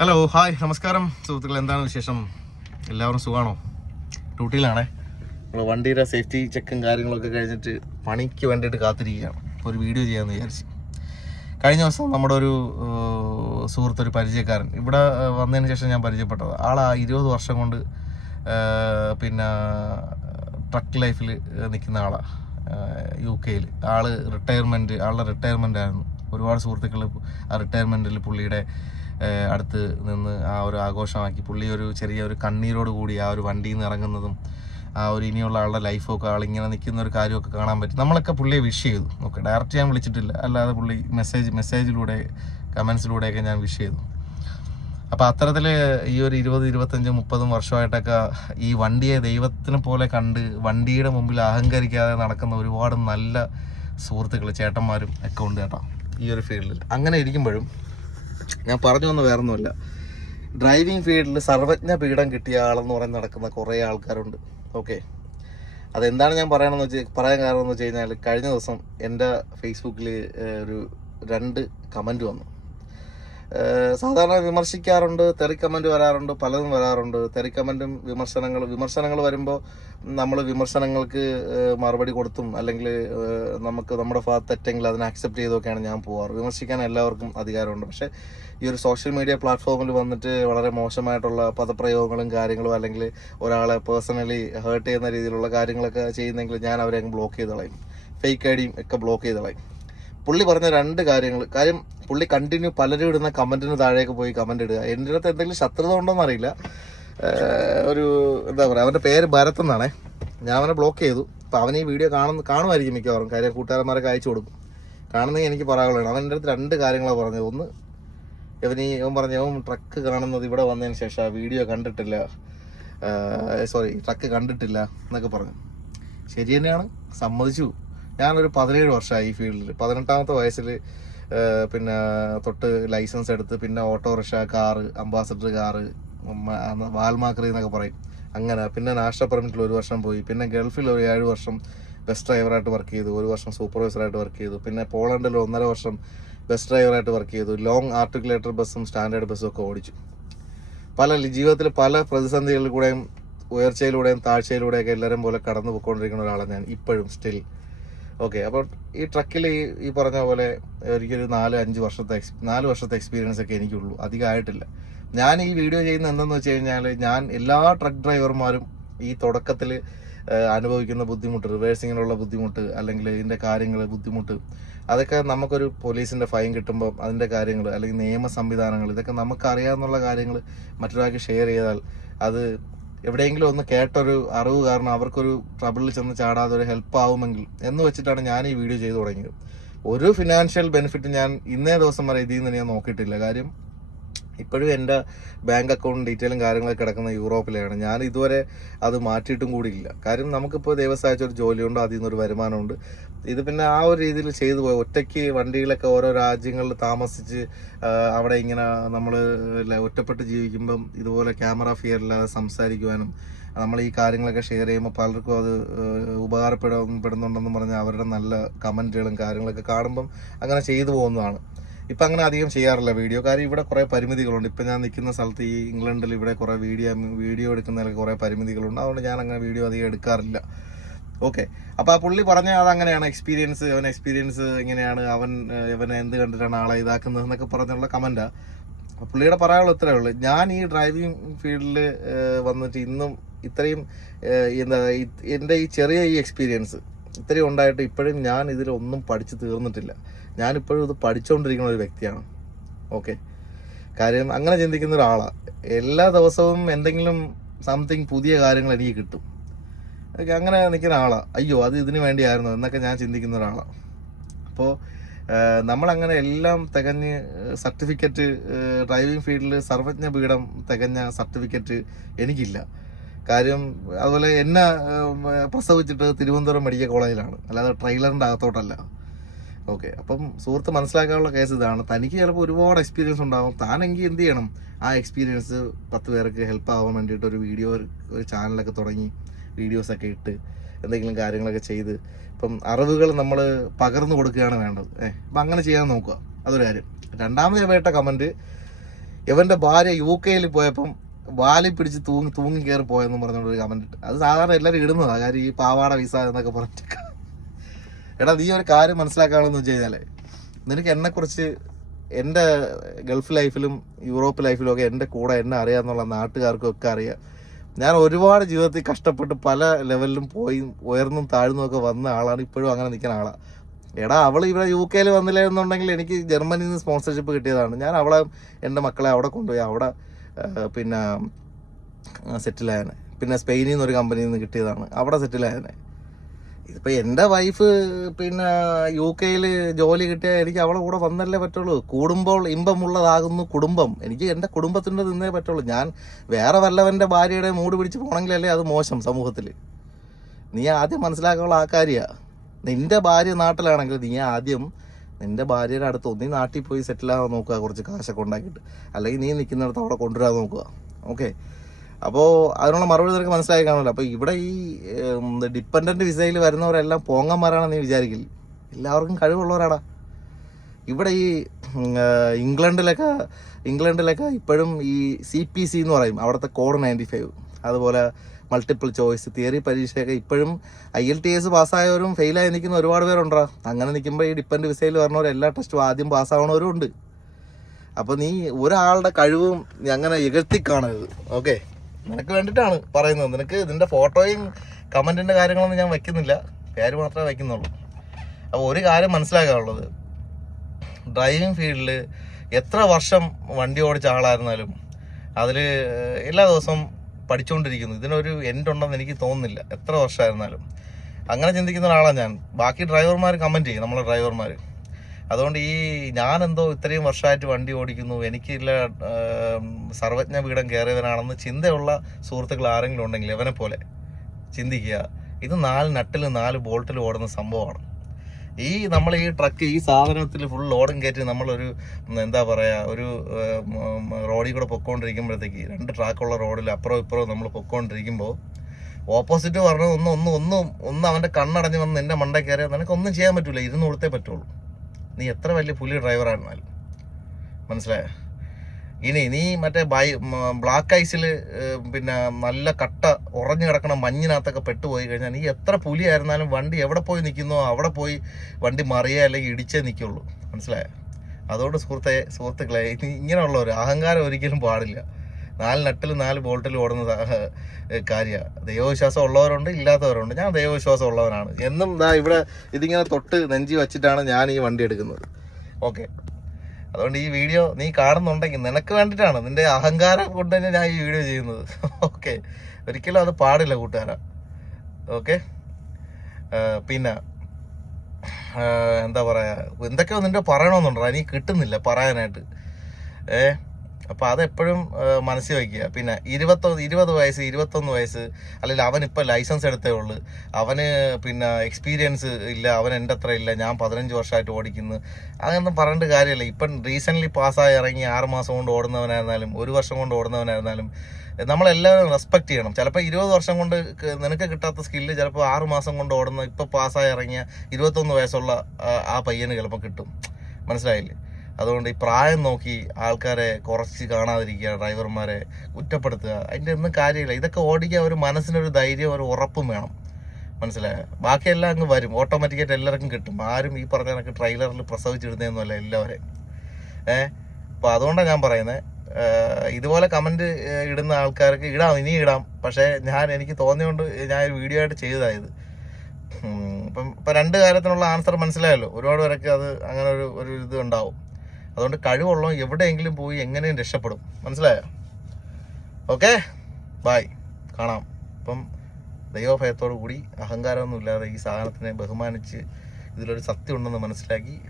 Hello hi നമസ്കാരം. സുഹൃത്തുക്കൾ എന്താണ് വിശേഷം? എല്ലാവരും സുഖമാണോ ഡ്യൂട്ടിയിലാണേ. നമ്മൾ വണ്ടിയുടെ സേഫ്റ്റി ചെക്കും കാര്യങ്ങളൊക്കെ കഴിഞ്ഞിട്ട് പണിക്ക് വേണ്ടിയിട്ട് കാത്തിരിക്കുകയാണ്. ഒരു വീഡിയോ ചെയ്യാമെന്ന് വിചാരിച്ച്. കഴിഞ്ഞ ദിവസം നമ്മുടെ ഒരു സുഹൃത്ത് ഒരു പരിചയക്കാരൻ ഇവിടെ വന്നതിന് ശേഷം ഞാൻ പരിചയപ്പെട്ടത്. ആൾ ആ ഇരുപത് വർഷം കൊണ്ട് പിന്നെ ട്രക്ക് ലൈഫിൽ നിൽക്കുന്ന ആളാണ് യു കെയിൽ ആൾ റിട്ടയർമെന്റ് ആളുടെ റിട്ടയർമെന്റ് ആയിരുന്നു. ഒരുപാട് സുഹൃത്തുക്കൾ ആ റിട്ടയർമെന്റിൽ പുള്ളിയുടെ അടുത്ത് നിന്ന് ആ ഒരു ആഘോഷമാക്കി. പുള്ളി ഒരു ചെറിയ ഒരു കണ്ണീരോട് കൂടി ആ ഒരു വണ്ടിയിൽ നിന്ന് ഇറങ്ങുന്നതും ആ ഒരു ഇനിയുള്ള ആളുടെ ലൈഫൊക്കെ ആളിങ്ങനെ നിൽക്കുന്ന ഒരു കാര്യമൊക്കെ കാണാൻ പറ്റും. നമ്മളൊക്കെ പുള്ളിയെ വിഷ് ചെയ്തു. ഓക്കെ ഡയറക്റ്റ് ഞാൻ വിളിച്ചിട്ടില്ല. അല്ലാതെ പുള്ളി മെസ്സേജ് മെസ്സേജിലൂടെ കമൻസിലൂടെയൊക്കെ ഞാൻ വിഷ് ചെയ്തു. അപ്പോൾ അത്തരത്തിൽ ഈ ഒരു ഇരുപത് ഇരുപത്തഞ്ച് മുപ്പതും വർഷമായിട്ടൊക്കെ ഈ വണ്ടിയെ ദൈവത്തിനെ പോലെ കണ്ട് വണ്ടിയുടെ മുമ്പിൽ അഹങ്കരിക്കാതെ നടക്കുന്ന ഒരുപാട് നല്ല സുഹൃത്തുക്കൾ ചേട്ടന്മാരും ഒക്കെ ഉണ്ട് കേട്ടോ ഈ ഒരു ഫീൽഡിൽ അങ്ങനെ ഇരിക്കുമ്പോഴും ഞാൻ പറഞ്ഞു വന്ന വേറൊന്നുമല്ല. ഡ്രൈവിംഗ് ഫീൽഡിൽ സർവജ്ഞ പീഠം കിട്ടിയ ആളെന്ന് പറഞ്ഞ് നടക്കുന്ന കുറേ ആൾക്കാരുണ്ട്. ഓക്കെ അതെന്താണ് ഞാൻ പറയണമെന്ന് വെച്ച് പറയാൻ കാരണം എന്ന് വെച്ച് കഴിഞ്ഞാൽ കഴിഞ്ഞ ദിവസം എന്റെ ഫേസ്ബുക്കിൽ ഒരു രണ്ട് കമന്റ് വന്നു. സാധാരണ വിമർശിക്കാറുണ്ട് തെറി കമന്റ് വരാറുണ്ട് പലതും വരാറുണ്ട്. തെറി കമന്റും വിമർശനങ്ങൾ വിമർശനങ്ങൾ വരുമ്പോൾ നമ്മൾ വിമർശനങ്ങൾക്ക് മറുപടി കൊടുത്തും അല്ലെങ്കിൽ നമുക്ക് നമ്മുടെ ഭാഗത്ത് തെറ്റെങ്കിൽ അതിനെ അക്സെപ്റ്റ് ചെയ്തൊക്കെയാണ് ഞാൻ പോവാറ്. വിമർശിക്കാൻ എല്ലാവർക്കും അധികാരമുണ്ട്. പക്ഷേ ഈ ഒരു സോഷ്യൽ മീഡിയ പ്ലാറ്റ്ഫോമിൽ വന്നിട്ട് വളരെ മോശമായിട്ടുള്ള പദപ്രയോഗങ്ങളും കാര്യങ്ങളും അല്ലെങ്കിൽ ഒരാളെ പേഴ്സണലി ഹേർട്ട് ചെയ്യുന്ന രീതിയിലുള്ള കാര്യങ്ങളൊക്കെ ചെയ്യുന്നെങ്കിൽ ഞാൻ അവരെ അങ്ങ് ബ്ലോക്ക് ചെയ്ത് കളയും. ഫേക്ക് ഐ ഡിയും ഒക്കെ ബ്ലോക്ക് ചെയ്ത് കളയും. പുള്ളി പറഞ്ഞ രണ്ട് കാര്യങ്ങൾ കാര്യം പുള്ളി കണ്ടിന്യൂ പലരും ഇടുന്ന കമന്റിന് താഴേക്ക് പോയി കമന്റ് ഇടുക. എന്റെ അടുത്ത് എന്തെങ്കിലും ശത്രുത ഉണ്ടോന്ന് അറിയില്ല. ഒരു എന്താ പറയുക അവന്റെ പേര് ഭരത് എന്നാണേ. ഞാൻ അവനെ ബ്ലോക്ക് ചെയ്തു. അപ്പോൾ അവൻ ഈ വീഡിയോ കാണുന്ന കാണുമായിരിക്കും മിക്കവാറും. കാര്യം കൂട്ടുകാരന്മാരൊക്കെ അയച്ചു കൊടുക്കും. കാണുന്നെങ്കിൽ എനിക്ക് പറയാനുള്ളതാണ്. അവന്റെ അടുത്ത് രണ്ട് കാര്യങ്ങളാണ് പറഞ്ഞത്. ഒന്ന് ഇവൻ ഈ ഇവൻ പറഞ്ഞു ഇവൻ ട്രക്ക് കാണുന്നത് ഇവിടെ വന്നതിന് ശേഷം ആ വീഡിയോ കണ്ടിട്ടില്ല. സോറി ട്രക്ക് കണ്ടിട്ടില്ല എന്നൊക്കെ പറഞ്ഞു. ശരി തന്നെയാണ്. സമ്മതിച്ചു. ഞാനൊരു പതിനേഴ് വർഷമായി ഈ ഫീൽഡിൽ പതിനെട്ടാമത്തെ വയസ്സിൽ പിന്നെ തൊട്ട് ലൈസൻസ് എടുത്ത് പിന്നെ auto rickshaw car Ambassador car വാൽമാക്രി എന്നൊക്കെ പറയും. അങ്ങനെ പിന്നെ നാഷണൽ പെർമിറ്റിൽ ഒരു വർഷം പോയി. പിന്നെ ഗൾഫിൽ ഒരു ഏഴ് വർഷം ബസ് ഡ്രൈവറായിട്ട് വർക്ക് ചെയ്തു. ഒരു വർഷം സൂപ്പർവൈസറായിട്ട് വർക്ക് ചെയ്തു. പിന്നെ പോളണ്ടിൽ ഒന്നര വർഷം ബസ് ഡ്രൈവറായിട്ട് വർക്ക് ചെയ്തു. ലോങ് ആർട്ടിക്കുലേറ്റർ ബസ്സും സ്റ്റാൻഡേർഡ് ബസ്സും ഒക്കെ ഓടിച്ചു. പല ജീവിതത്തിൽ പല പ്രതിസന്ധികളിലൂടെയും ഉയർച്ചയിലൂടെയും താഴ്ചയിലൂടെയൊക്കെ എല്ലാവരും പോലെ കടന്നു പോയിക്കൊണ്ടിരിക്കുന്ന ഒരാളാണ് ഞാൻ ഇപ്പോഴും സ്റ്റിൽ ഓക്കെ അപ്പോൾ ഈ ട്രക്കിൽ ഈ ഈ പറഞ്ഞ പോലെ എനിക്കൊരു നാല് അഞ്ച് വർഷത്തെ എക്സ് നാല് വർഷത്തെ എക്സ്പീരിയൻസ് ഒക്കെ എനിക്കുള്ളൂ. അധികമായിട്ടില്ല ഞാൻ ഈ വീഡിയോ ചെയ്യുന്ന എന്തെന്ന് വെച്ച് കഴിഞ്ഞാൽ ഞാൻ എല്ലാ ട്രക്ക് ഡ്രൈവർമാരും ഈ തുടക്കത്തിൽ അനുഭവിക്കുന്ന ബുദ്ധിമുട്ട് റിവേഴ്സിങ്ങിനുള്ള ബുദ്ധിമുട്ട് അല്ലെങ്കിൽ ഇതിന്റെ കാര്യങ്ങൾ ബുദ്ധിമുട്ട് അതൊക്കെ നമുക്കൊരു പോലീസിന്റെ ഫൈൻ കിട്ടുമ്പോൾ അതിന്റെ കാര്യങ്ങൾ അല്ലെങ്കിൽ നിയമ സംവിധാനങ്ങൾ ഇതൊക്കെ നമുക്ക് അറിയാവുന്ന കാര്യങ്ങൾ മറ്റൊരാൾക്ക് ഷെയർ ചെയ്താൽ അത് എവിടെയെങ്കിലും ഒന്ന് കേട്ടൊരു അറിവ് കാരണം അവർക്കൊരു ട്രബിളിൽ ചെന്ന് ചാടാതെ ഒരു ഹെൽപ്പ് ആവുമെങ്കിൽ എന്ന് വെച്ചിട്ടാണ് ഞാൻ ഈ വീഡിയോ ചെയ്തു തുടങ്ങിയത്. ഒരു ഫിനാൻഷ്യൽ ബെനിഫിറ്റ് ഞാൻ ഇന്നേ ദിവസം വരെ ഇതിൽ നിന്ന് ഞാൻ നോക്കിയിട്ടില്ല. കാര്യം ഇപ്പോഴും എന്റെ ബാങ്ക് അക്കൗണ്ട് ഡീറ്റെയിലും കാര്യങ്ങളൊക്കെ കിടക്കുന്ന യൂറോപ്പിലാണ്. ഞാൻ ഇതുവരെ അത് മാറ്റിയിട്ടും കൂടിയില്ല. കാര്യം നമുക്കിപ്പോൾ ദൈവസഹായിച്ച ഒരു ജോലിയുണ്ട് അതിൽ നിന്നൊരു വരുമാനമുണ്ട്. ഇത് പിന്നെ ആ ഒരു രീതിയിൽ ചെയ്തു പോയി. ഒറ്റയ്ക്ക് വണ്ടികളൊക്കെ ഓരോ രാജ്യങ്ങളിൽ താമസിച്ച് അവിടെ ഇങ്ങനെ നമ്മൾ ഒറ്റപ്പെട്ട് ജീവിക്കുമ്പം ഇതുപോലെ ക്യാമറ ഫിയർ ഇല്ലാതെ സംസാരിക്കുവാനും നമ്മൾ ഈ കാര്യങ്ങളൊക്കെ ഷെയർ ചെയ്യുമ്പോൾ പലർക്കും അത് ഉപകാരപ്പെടുന്നുണ്ടെന്ന് പറഞ്ഞ് അവരുടെ നല്ല കമന്റുകളും കാര്യങ്ങളൊക്കെ കാണുമ്പം അങ്ങനെ ചെയ്തു പോകുന്നതാണ്. ഇപ്പം അങ്ങനെ അധികം ചെയ്യാറില്ല വീഡിയോ. കാര്യം ഇവിടെ കുറേ പരിമിതികളുണ്ട്. ഇപ്പം ഞാൻ നിൽക്കുന്ന സ്ഥലത്ത് ഈ ഇംഗ്ലണ്ടിൽ ഇവിടെ കുറേ വീഡിയോ വീഡിയോ എടുക്കുന്നതിലൊക്കെ കുറേ പരിമിതികളുണ്ട്. അതുകൊണ്ട് ഞാൻ അങ്ങനെ വീഡിയോ അധികം എടുക്കാറില്ല. ഓക്കെ അപ്പോൾ ആ പുള്ളി പറഞ്ഞ അതങ്ങനെയാണ് എക്സ്പീരിയൻസ് അവൻ എക്സ്പീരിയൻസ് എങ്ങനെയാണ് അവൻ ഇവനെ എന്ത് കണ്ടിട്ടാണ് ആളെ ഇതാക്കുന്നത് എന്നൊക്കെ പറഞ്ഞുള്ള കമന്റാണ് പുള്ളിയുടെ പറയാനുള്ള ഇത്രയേ ഉള്ളൂ. ഞാൻ ഈ ഡ്രൈവിംഗ് ഫീൽഡിൽ വന്നിട്ട് ഇന്നും ഇത്രയും എന്താ എന്റെ ഈ ചെറിയ ഈ എക്സ്പീരിയൻസ് ഇത്രയും ഉണ്ടായിട്ട് ഇപ്പോഴും ഞാൻ ഇതിലൊന്നും പഠിച്ച് തീർന്നിട്ടില്ല. ഞാനിപ്പോഴും ഇത് പഠിച്ചുകൊണ്ടിരിക്കുന്ന ഒരു വ്യക്തിയാണ്. ഓക്കെ? കാര്യം അങ്ങനെ ചിന്തിക്കുന്ന ഒരാളാണ് എല്ലാ ദിവസവും എന്തെങ്കിലും സംതിങ് പുതിയ കാര്യങ്ങൾ എനിക്ക് കിട്ടും. അങ്ങനെ നിൽക്കുന്ന ആളാണ് അയ്യോ അത് ഇതിനു വേണ്ടിയായിരുന്നു എന്നൊക്കെ ഞാൻ ചിന്തിക്കുന്ന ഒരാളാണ് അപ്പോൾ നമ്മളങ്ങനെ എല്ലാം തികഞ്ഞ് സർട്ടിഫിക്കറ്റ് ഡ്രൈവിംഗ് ഫീൽഡിൽ സർവജ്ഞ പീഠം തികഞ്ഞ സർട്ടിഫിക്കറ്റ് എനിക്കില്ല. കാര്യം അതുപോലെ എന്നെ പ്രസവിച്ചിട്ട് തിരുവനന്തപുരം മെഡിക്കൽ കോളേജിലാണ്. അല്ലാതെ ട്രെയിലറിന്റെ അകത്തോട്ടല്ല. ഓക്കെ അപ്പം സുഹൃത്ത് മനസ്സിലാക്കാനുള്ള കേസ് ഇതാണ്. തനിക്ക് ചിലപ്പോൾ ഒരുപാട് എക്സ്പീരിയൻസ് ഉണ്ടാകും താനെങ്കിൽ എന്ത് ചെയ്യണം? ആ എക്സ്പീരിയൻസ് പത്ത് പേർക്ക് ഹെൽപ്പ് ആവാൻ വേണ്ടിയിട്ട് ഒരു വീഡിയോ ഒരു ചാനലൊക്കെ തുടങ്ങി വീഡിയോസൊക്കെ ഇട്ട് എന്തെങ്കിലും കാര്യങ്ങളൊക്കെ ചെയ്ത്. ഇപ്പം അറിവുകൾ നമ്മൾ പകർന്നു കൊടുക്കുകയാണ് വേണ്ടത്. ഏഹ് അപ്പം അങ്ങനെ ചെയ്യാൻ നോക്കുക. അതൊരു കാര്യം. രണ്ടാമത് കേട്ട കമന്റ് ഇവന്റെ ഭാര്യ യു കെയിൽ പോയപ്പം വാലി പിടിച്ച് തൂങ്ങി തൂങ്ങി കയറി പോയെന്ന് പറഞ്ഞുകൊണ്ട് ഒരു ഇട്ട്. അത് സാധാരണ എല്ലാവരും ഇടുന്നതാണ് കാര്യം ഈ പാവാട വിസ എന്നൊക്കെ പറഞ്ഞിട്ട്. എടാ നീ ഒരു കാര്യം മനസ്സിലാക്കാണെന്ന് വെച്ച് കഴിഞ്ഞാൽ നിനക്ക് എന്നെക്കുറിച്ച് എന്റെ ഗൾഫ് ലൈഫിലും യൂറോപ്പ് ലൈഫിലും ഒക്കെ എന്റെ കൂടെ എന്നെ അറിയാന്നുള്ള നാട്ടുകാർക്കും ഒക്കെ അറിയാം. ഞാൻ ഒരുപാട് ജീവിതത്തിൽ കഷ്ടപ്പെട്ട് പല ലെവലിലും പോയി ഉയർന്നും താഴ്ന്നും ഒക്കെ വന്ന ആളാണ് ഇപ്പോഴും അങ്ങനെ നിൽക്കുന്ന ആളാണ് എടാ അവൾ ഇവിടെ യു കെയിൽ വന്നില്ല എന്നുണ്ടെങ്കിൽ എനിക്ക് ജർമ്മനിയിൽ നിന്ന് സ്പോൺസർഷിപ്പ് കിട്ടിയതാണ്. ഞാൻ അവളെ എന്റെ മക്കളെ അവിടെ കൊണ്ടുപോയി. അവിടെ പിന്നെ സെറ്റിലായനെ പിന്നെ സ്പെയിനിൽ നിന്നൊരു കമ്പനിയിൽ നിന്ന് കിട്ടിയതാണ്. അവിടെ സെറ്റിലായനെ ഇതിപ്പോൾ എന്റെ വൈഫ് പിന്നെ യു കെയിൽ ജോലി കിട്ടിയാൽ എനിക്ക് അവളെ കൂടെ വന്നല്ലേ പറ്റുള്ളൂ. കൂടുമ്പോൾ ഇമ്പമുള്ളതാകുന്നു കുടുംബം. എനിക്ക് എന്റെ കുടുംബത്തിന്റെ നിന്നേ പറ്റുള്ളൂ. ഞാൻ വേറെ വല്ലവന്റെ ഭാര്യയുടെ മൂട് പിടിച്ച് പോകണമെങ്കിലല്ലേ അത് മോശം സമൂഹത്തിൽ നീ ആദ്യം മനസ്സിലാക്കാനുള്ള ആ നിന്റെ ഭാര്യ നാട്ടിലാണെങ്കിൽ നീ ആദ്യം നിന്റെ ഭാര്യയുടെ അടുത്ത് ഒന്നീ നാട്ടിൽ പോയി സെറ്റിൽ ആവാൻ നോക്കുക കുറച്ച് കാശൊക്കെ ഉണ്ടാക്കിയിട്ട്. അല്ലെങ്കിൽ നീ നിൽക്കുന്നിടത്ത് അവിടെ കൊണ്ടുവരാൻ നോക്കുക. ഓക്കെ അപ്പോൾ അതിനുള്ള മറുപടി നിനക്ക് മനസ്സിലായി കാണുമല്ലോ. അപ്പോൾ ഇവിടെ ഈ ഡിപ്പെൻഡന്റ് വിസയിൽ വരുന്നവരെല്ലാം പോങ്ങന്മാരാണെന്ന് നീ വിചാരിക്കില്ല. എല്ലാവർക്കും കഴിവുള്ളവരാടാ. ഇവിടെ ഈ ഇംഗ്ലണ്ടിലൊക്കെ ഇംഗ്ലണ്ടിലൊക്കെ ഇപ്പോഴും ഈ സി പി സി എന്ന് പറയും. അവിടുത്തെ കോഡ് നയന്റി ഫൈവ് അതുപോലെ മൾട്ടിപ്പിൾ ചോയ്സ് തിയറി പരീക്ഷയൊക്കെ ഇപ്പോഴും ഐ എൽ ടി എസ് പാസ്സായവരും ഫെയിലായി നിൽക്കുന്ന ഒരുപാട് പേരുണ്ടാ. അങ്ങനെ നിൽക്കുമ്പോൾ ഈ ഡിപ്പെൻഡ് വിസയിൽ പറഞ്ഞവർ എല്ലാ ടെസ്റ്റും ആദ്യം പാസ്സാവണവരും ഉണ്ട്. അപ്പോൾ നീ ഒരാളുടെ കഴിവും അങ്ങനെ ഇകഴ്ത്തി കാണരുത് ഓക്കെ നിനക്ക് വേണ്ടിയിട്ടാണ് പറയുന്നത്. നിനക്ക് ഇതിന്റെ ഫോട്ടോയും കമന്റിന്റെ കാര്യങ്ങളൊന്നും ഞാൻ വയ്ക്കുന്നില്ല. പേര് മാത്രമേ വയ്ക്കുന്നുള്ളൂ. അപ്പോൾ ഒരു കാര്യം മനസ്സിലാക്കാനുള്ളത്. ഡ്രൈവിംഗ് ഫീൽഡിൽ എത്ര വർഷം വണ്ടി ഓടിച്ച ആളായിരുന്നാലും അതിൽ എല്ലാ ദിവസവും പഠിച്ചുകൊണ്ടിരിക്കുന്നു. ഇതിനൊരു എൻഡ് ഉണ്ടെന്ന് എനിക്ക് തോന്നുന്നില്ല. എത്ര വർഷമായിരുന്നാലും. അങ്ങനെ ചിന്തിക്കുന്ന ഒരാളാണ് ഞാൻ. ബാക്കി ഡ്രൈവർമാർ കമന്റ് ചെയ്യും നമ്മളെ ഡ്രൈവർമാർ അതുകൊണ്ട് ഈ ഞാൻ എന്തോ ഇത്രയും വർഷമായിട്ട് വണ്ടി ഓടിക്കുന്നു എനിക്കില്ല സർവജ്ഞ പീഠം കയറിയവനാണെന്ന് ചിന്തയുള്ള സുഹൃത്തുക്കൾ ആരെങ്കിലും ഉണ്ടെങ്കിൽ ഇവനെ പോലെ ചിന്തിക്കുക. ഇത് നാല് നട്ടിലും നാല് ബോൾട്ടിലും ഓടുന്ന സംഭവമാണ്. ഈ നമ്മൾ ഈ ട്രക്ക് ഈ സാധനത്തിൽ ഫുൾ ലോഡും കയറ്റി നമ്മളൊരു എന്താ പറയുക ഒരു റോഡിൽ കൂടെ പൊക്കോണ്ടിരിക്കുമ്പോഴത്തേക്ക് രണ്ട് ട്രാക്കുള്ള റോഡിൽ അപ്പുറം ഇപ്പുറവും നമ്മൾ പൊക്കോണ്ടിരിക്കുമ്പോൾ ഓപ്പോസിറ്റ് പറഞ്ഞത് ഒന്ന് ഒന്ന് ഒന്നും ഒന്ന് അവന്റെ കണ്ണടഞ്ഞ് വന്ന് എന്റെ മണ്ട കയറിയാൽ നിനക്ക് ഒന്നും ചെയ്യാൻ പറ്റില്ല ഇരുന്ന് കൊടുത്തേ പറ്റുള്ളൂ. നീ എത്ര വലിയ പുലി ഡ്രൈവറായിരുന്നാലും മനസ്സിലായോ? ഇനി നീ മറ്റേ ബൈ ബ്ലാക്ക് ഐസിൽ പിന്നെ നല്ല കട്ട ഉറഞ്ഞു കിടക്കണ മഞ്ഞിനകത്തൊക്കെ പെട്ടുപോയി കഴിഞ്ഞാൽ നീ എത്ര പുലിയായിരുന്നാലും വണ്ടി എവിടെ പോയി നിൽക്കുന്നോ അവിടെ പോയി വണ്ടി മറിയേ അല്ലെങ്കിൽ ഇടിച്ചേ നിൽക്കുള്ളൂ. മനസ്സിലായോ? അതുകൊണ്ട് സുഹൃത്തെ സുഹൃത്തുക്കളെ ഇനി ഒരു അഹങ്കാരം ഒരിക്കലും പാടില്ല. നാല് നട്ടിൽ നാല് ബോൾട്ടിൽ ഓടുന്ന കാര്യമാണ് ദൈവവിശ്വാസം ഉള്ളവരുണ്ട് ഇല്ലാത്തവരുണ്ട്. ഞാൻ ദൈവവിശ്വാസം ഉള്ളവനാണ്. എന്നും ദാ ഇവിടെ ഇതിങ്ങനെ തൊട്ട് നെഞ്ചി വച്ചിട്ടാണ് ഞാൻ ഈ വണ്ടി എടുക്കുന്നത്. ഓക്കെ. അതുകൊണ്ട് ഈ വീഡിയോ നീ കാണുന്നുണ്ടെങ്കിൽ നിനക്ക് വേണ്ടിയിട്ടാണ് നിന്റെ അഹങ്കാരം കൊണ്ട് തന്നെ ഞാൻ ഈ വീഡിയോ ചെയ്യുന്നത്. ഓക്കെ ഒരിക്കലും അത് പാടില്ല കൂട്ടുകാരാ. ഓക്കെ പിന്നെ എന്താ പറയാ എന്തൊക്കെയോ നിന്റെ പറയണമെന്നുണ്ടോ നീ കിട്ടുന്നില്ല പറയാനായിട്ട്. ഏ? അപ്പോൾ അതെപ്പോഴും മനസ്സിൽ വയ്ക്കുക. പിന്നെ ഇരുപത്തൊന്ന് ഇരുപത് വയസ്സ് ഇരുപത്തൊന്ന് വയസ്സ് അല്ലെങ്കിൽ അവൻ ഇപ്പോൾ ലൈസൻസ് എടുത്തേ ഉള്ളൂ. അവന് പിന്നെ എക്സ്പീരിയൻസ് ഇല്ല അവൻ എന്റെ അത്ര ഇല്ല ഞാൻ പതിനഞ്ച് വർഷമായിട്ട് ഓടിക്കുന്നു. അങ്ങനൊന്നും പറഞ്ഞിട്ട് കാര്യമില്ല. ഇപ്പം റീസെന്റ്ലി പാസ്സായി ഇറങ്ങി ആറ് മാസം കൊണ്ട് ഓടുന്നവനായിരുന്നാലും ഒരു വർഷം കൊണ്ട് ഓടുന്നവനായിരുന്നാലും നമ്മളെല്ലാവരും റെസ്പെക്ട് ചെയ്യണം. ചിലപ്പോൾ ഇരുപത് വർഷം കൊണ്ട് നിനക്ക് കിട്ടാത്ത സ്കില്ല് ചിലപ്പോൾ ആറ് മാസം കൊണ്ട് ഓടുന്ന ഇപ്പോൾ പാസ്സായി ഇറങ്ങിയ ഇരുപത്തൊന്ന് വയസ്സുള്ള ആ പയ്യന് ചിലപ്പോൾ കിട്ടും. മനസ്സിലായില്ലേ? അതുകൊണ്ട് ഈ പ്രായം നോക്കി ആൾക്കാരെ കുറച്ച് കാണാതിരിക്കുക ഡ്രൈവർമാരെ കുറ്റപ്പെടുത്തുക അതിന്റെ ഒന്നും കാര്യമില്ല. ഇതൊക്കെ ഓടിക്കാൻ ഒരു മനസ്സിനൊരു ധൈര്യം ഒരു ഉറപ്പും വേണം. മനസ്സിലായോ? ബാക്കിയെല്ലാം അങ്ങ് വരും. ഓട്ടോമാറ്റിക്കായിട്ട് എല്ലാവർക്കും കിട്ടും. ആരും ഈ പറഞ്ഞ കണക്ക് ട്രെയിലറിൽ പ്രസവിച്ചിടുന്നതൊന്നുമല്ല എല്ലാവരെയും. ഏഹ് അപ്പോൾ അതുകൊണ്ടാണ് ഞാൻ പറയുന്നത്. ഇതുപോലെ കമന്റ് ഇടുന്ന ആൾക്കാർക്ക് ഇടാം ഇനി ഇടാം. പക്ഷേ ഞാൻ എനിക്ക് തോന്നിയോണ്ട് ഞാൻ ഒരു വീഡിയോ ആയിട്ട് ചെയ്തതായത് ഇപ്പം ഇപ്പം രണ്ട് കാര്യത്തിനുള്ള ആൻസർ മനസ്സിലായല്ലോ. ഒരുപാട് പേരൊക്കെ അത് അങ്ങനെ ഒരു ഒരു ഇത് ഉണ്ടാവും. അതുകൊണ്ട് കഴിവുള്ള എവിടെയെങ്കിലും പോയി എങ്ങനെയും രക്ഷപ്പെടും. മനസ്സിലായോ? ഓക്കെ? ബായ് കാണാം. അപ്പം ദൈവഭയത്തോടു കൂടി അഹങ്കാരമൊന്നുമില്ലാതെ ഈ സാധനത്തിനെ ബഹുമാനിച്ച് ഇതിലൊരു സത്യം ഉണ്ടെന്ന് മനസ്സിലാക്കി